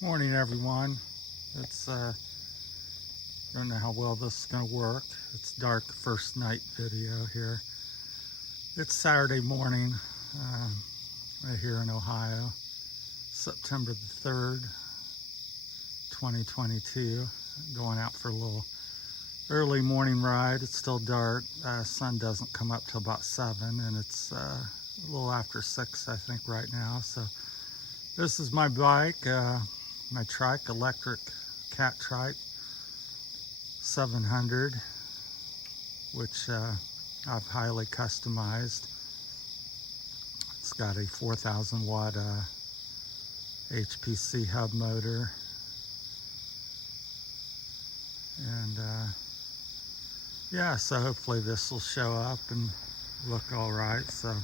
Morning, everyone. It's don't know how well this is gonna work. It's dark first night video here. It's Saturday morning right here in Ohio, September the 3rd, 2022. Going out for a little early morning ride. It's still dark. Sun doesn't come up till about 7, and it's a little after 6, I think, right now. So this is my bike. My trike, electric Catrike 700, which I've highly customized. It's got a 4,000 watt HPC hub motor, and yeah, so hopefully this will show up and look all right. So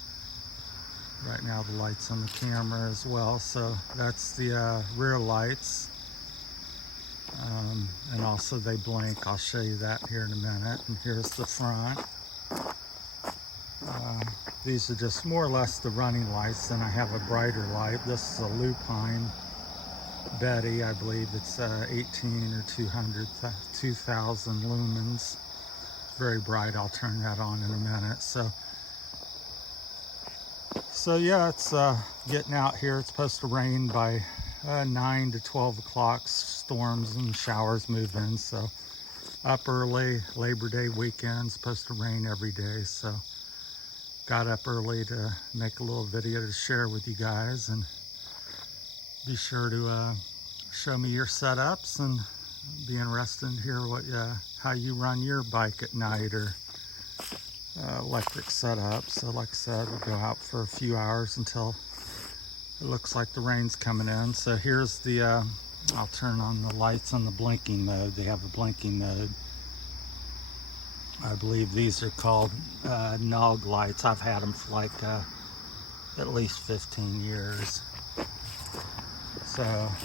right now the lights on the camera as well, so that's the rear lights, and also they blink. I'll show you that here in a minute. And here's the front. These are just more or less the running lights. Then I have a brighter light. This is a lupine Betty. I believe it's 18 or 2,000 lumens. Very bright. I'll turn that on in a minute. So yeah, it's getting out here. It's supposed to rain by 9 to 12 o'clock. Storms and showers move in. So up early, Labor Day weekend, supposed to rain every day. So got up early to make a little video to share with you guys, and be sure to show me your setups, and be interested to hear what how you run your bike at night or electric setup. So like I said, we'll go out for a few hours until it looks like the rain's coming in. So here's the I'll turn on the lights on the blinking mode. They have a blinking mode. I believe these are called nog lights. I've had them for like at least 15 years. So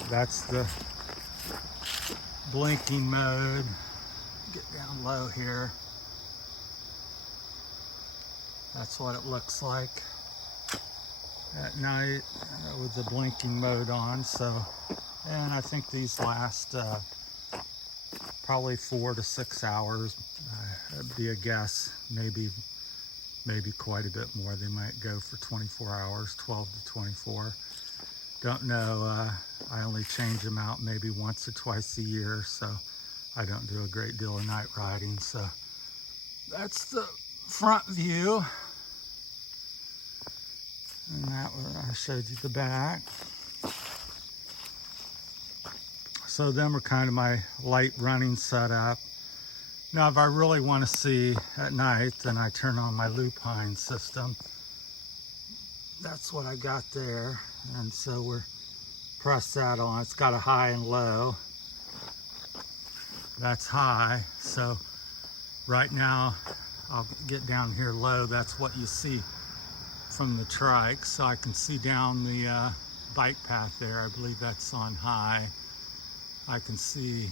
that's the blinking mode. Get down low here. That's what it looks like at night with the blinking mode on. So, and I think these last probably 4 to 6 hours. That'd be a guess. Maybe quite a bit more. They might go for 24 hours, 12 to 24. Don't know. I only change them out maybe once or twice a year, so I don't do a great deal of night riding. So that's the front view, and that I showed you the back. So them are kind of my light running setup. Now if I really want to see at night, then I turn on my lupine system. That's what I got there, and so we're press that on. It's got a high and low. That's high. So right now I'll get down here low. That's what you see from the trike. So I can see down the bike path there. I believe that's on high. I can see,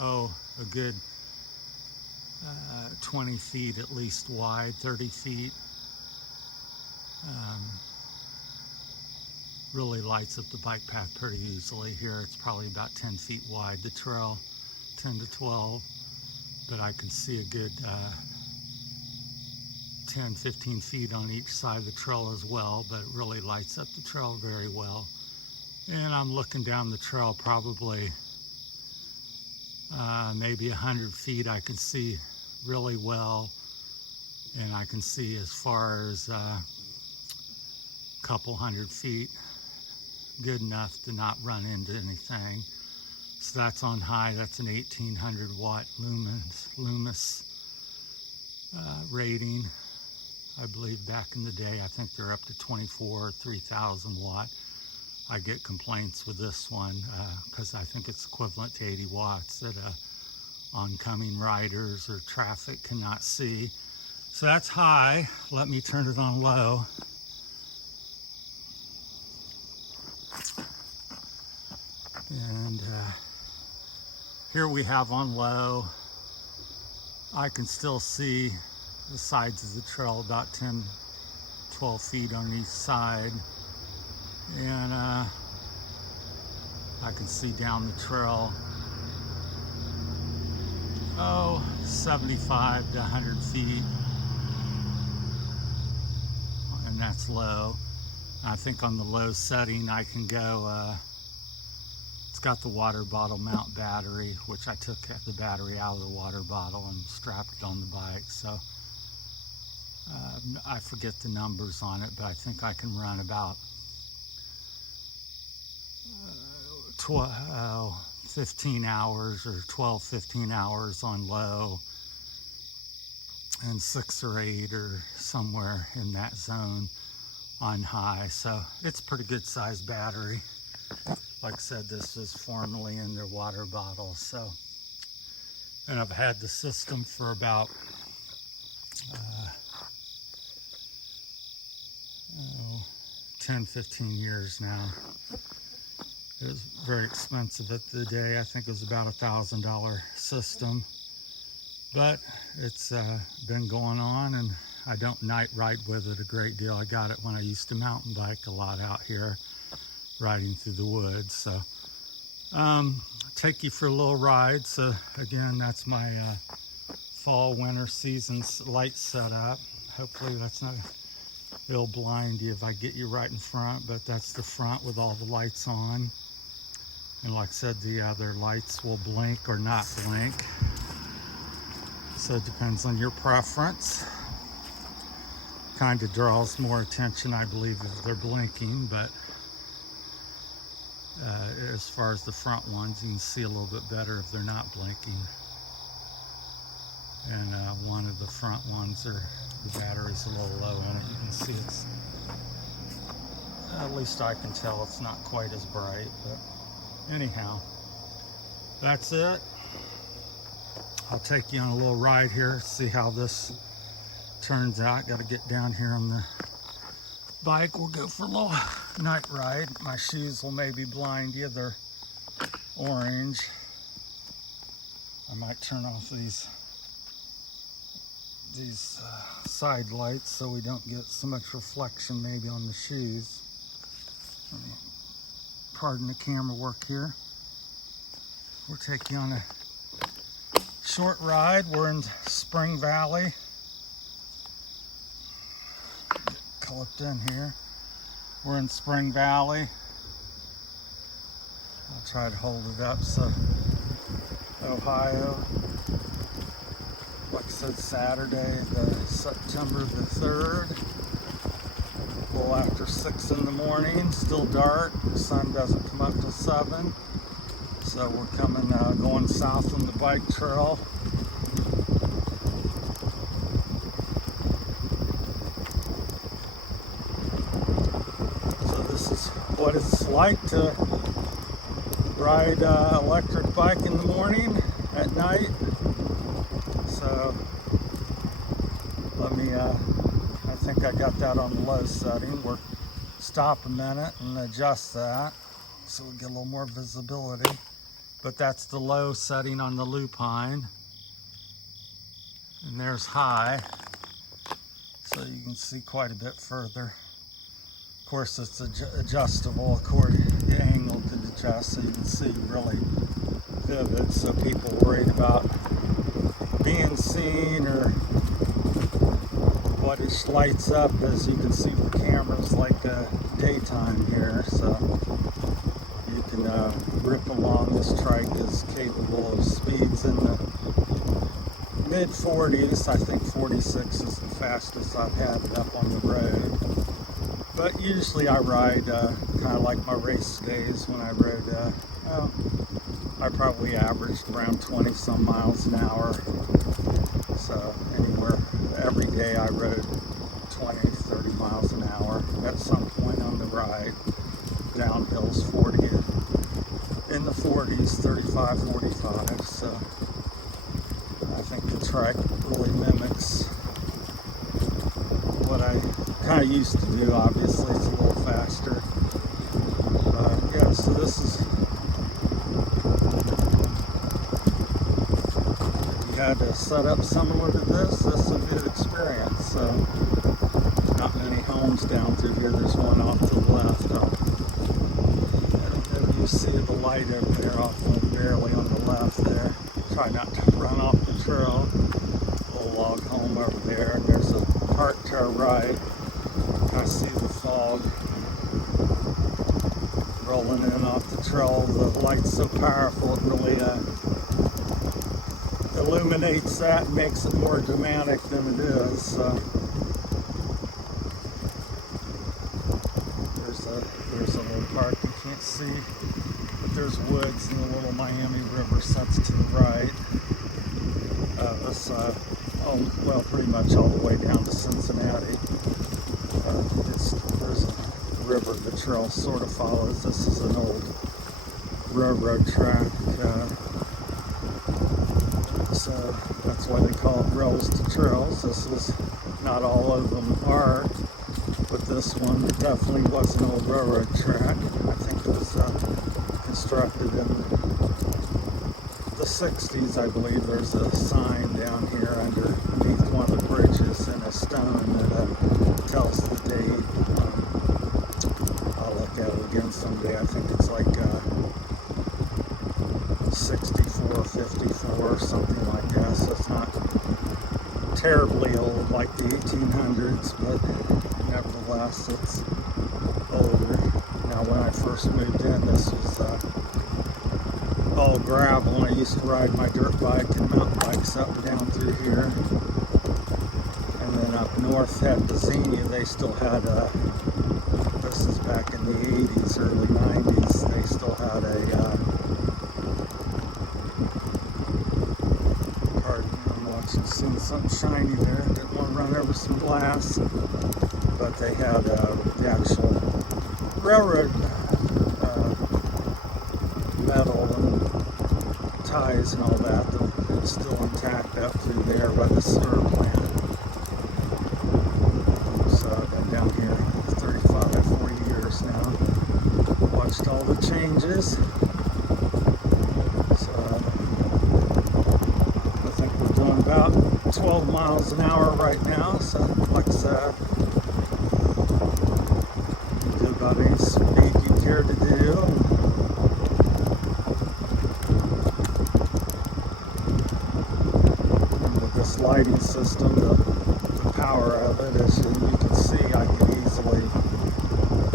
a good 20 feet at least wide, 30 feet. Really lights up the bike path pretty easily. Here it's probably about 10 feet wide, the trail, 10 to 12, but I can see a good 10, 15 feet on each side of the trail as well, but it really lights up the trail very well. And I'm looking down the trail probably maybe 100 feet. I can see really well, and I can see as far as a couple hundred feet, good enough to not run into anything. So that's on high. That's an 1800 watt luminous rating. I believe back in the day, I think they're up to 24 or 3,000 watt. I get complaints with this one because I think it's equivalent to 80 watts that oncoming riders or traffic cannot see. So that's high. Let me turn it on low. And here we have on low. I can still see the sides of the trail about 10, 12 feet on each side. And I can see down the trail, 75 to 100 feet, and that's low. I think on the low setting I can go, it's got the water bottle mount battery, which I took the battery out of the water bottle and strapped it on the bike. So I forget the numbers on it, but I think I can run about 15 hours or 12-15 hours on low, and 6 or 8 or somewhere in that zone on high. So it's a pretty good sized battery. Like I said, this was formerly in their water bottle. So, and I've had the system for about 10-15 years now. It was very expensive at the day. I think it was about $1,000 system, but it's been going on, and I don't night ride with it a great deal. I got it when I used to mountain bike a lot out here, riding through the woods. So take you for a little ride. So again, that's my fall winter season light setup. Hopefully that's not, it'll blind you if I get you right in front, but that's the front with all the lights on. And like I said, the other lights will blink or not blink. So it depends on your preference. Kind of draws more attention, I believe, if they're blinking, but as far as the front ones, you can see a little bit better if they're not blinking. And one of the front ones, the battery's a little low in it. You can see it's, at least I can tell, it's not quite as bright, but anyhow, that's it. I'll take you on a little ride here, see how this turns out. Got to get down here on the bike. We'll go for a little night ride. My shoes will maybe blind you. They're orange. I might turn off these side lights so we don't get so much reflection maybe on the shoes. Pardon the camera work here. We'll take you on a short ride. We're in Spring Valley. Clipped in here. We're in Spring Valley. I'll try to hold it up. So, Ohio. Like I said, Saturday, September the 3rd. A little after 6 in the morning. Still dark. The sun doesn't come up till 7. So we're going south on the bike trail. So this is what it's like to ride electric bike in the morning, at night. So let me, I think I got that on the low setting. We'll stop a minute and adjust that so we get a little more visibility. But that's the low setting on the lupine. And there's high, so you can see quite a bit further. Of course, it's adjustable according to the angle to adjust, so you can see really vivid. So people worried about being seen or what it lights up, as you can see with cameras, like daytime here. So you can rip along. This trike is capable of speeds in the mid 40s. I think 46 is the fastest I've had it up on the road. But usually I ride kind of like my race days when I rode, I probably averaged around 20 some miles an hour. So anywhere, every day I rode 20, 30 miles an hour at some point on the ride. Downhill's 40, in the 40s, 35, 45. So I think the trike really mimics what I kind of used to do. Obviously it's a little faster. Yeah, so this is, if you had to set up similar to this is a good experience. So not many homes down through here. There's one off to the left. I'll give you You see the light over there off barely on the left there. Try not to run off the trail. Little log home over there, and there's a park to our right. I see the fog rolling in off the trail. The light's so powerful it really illuminates that and makes it more dramatic than it is. So there's a little park you can't see, but there's woods and the little Miami River sets to the right. Well, pretty much all the way down to Cincinnati. There's a river the trail sort of follows. This is an old railroad track, so that's why they call it rails to trails. This is, not all of them are, but this one definitely was an old railroad track. I think it was constructed in the 60s, I believe. There's a sign down here underneath one of the bridges in a stone that tells the date. I'll look at it again someday. I think it's like 64, 54, or something like that. So it's not terribly old like the 1800s, but nevertheless it's older. Now when I first moved in, this was all gravel, and I used to ride my dirt bike and mountain bikes up and down through here. And then up north at Xenia, they still had this is back in the 80s, early 90s, they still had pardon me, I'm watching, seeing something shiny there. Didn't want to run over some glass, but they had the actual railroad metal and ties and all that. It's still intact up through there by the sewer plant. So I've been down here 35, 40 years now. Watched all the changes. So I think we're doing about 12 miles an hour right now. So like I said, you do about any speed you care to do. This lighting system, the power of it is, you can see, I can easily,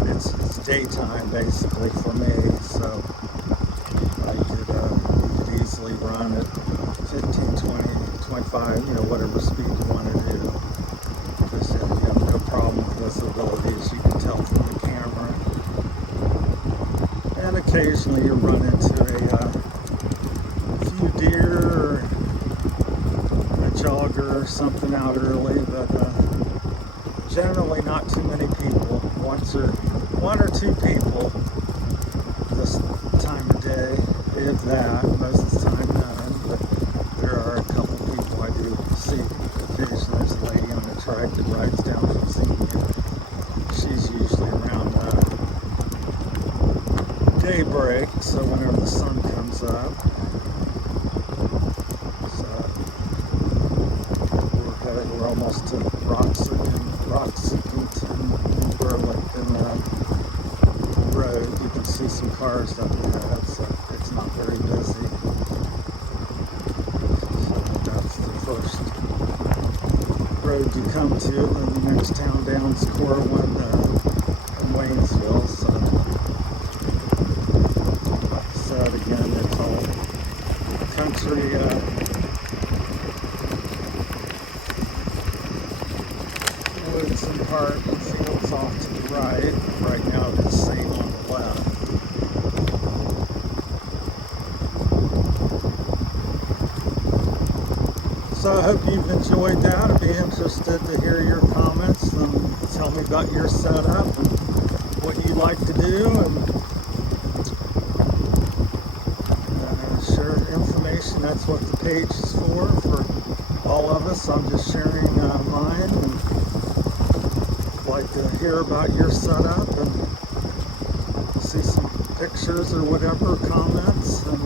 it's daytime basically for me, so you could easily run at 15, 20, 25, whatever speed you want to do. Because you have no problem with visibility, as you can tell from the camera. And occasionally you run into a few deer or jogger or something out early, but generally not too many people. One or two people this time of day, if that. Most of the time none, but there are a couple people I do see occasionally. There's a lady on a trike that rides down from Xenia. She's usually around daybreak, so whenever the sun comes up. We're almost to Roxington, Burlington Road. You can see some cars up ahead, so it's not very busy. So that's the first road you come to, and the next town down is Corwin and Waynesville. So, like I said again, it's all country. Woods and park and fields off to the right. Right now it's same on the left. So I hope you've enjoyed that. I'd be interested to hear your comments and tell me about your setup and what you like to do, and share information. That's what the page is for all of us. I'm just sharing mine, and like to hear about your setup and see some pictures or whatever, comments. And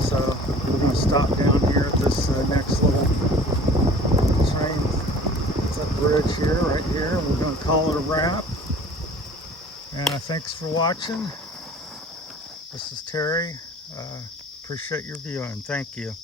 so we're going to stop down here at this next little train. It's a bridge here, right here. We're going to call it a wrap. And thanks for watching. This is Terry. Appreciate your viewing. Thank you.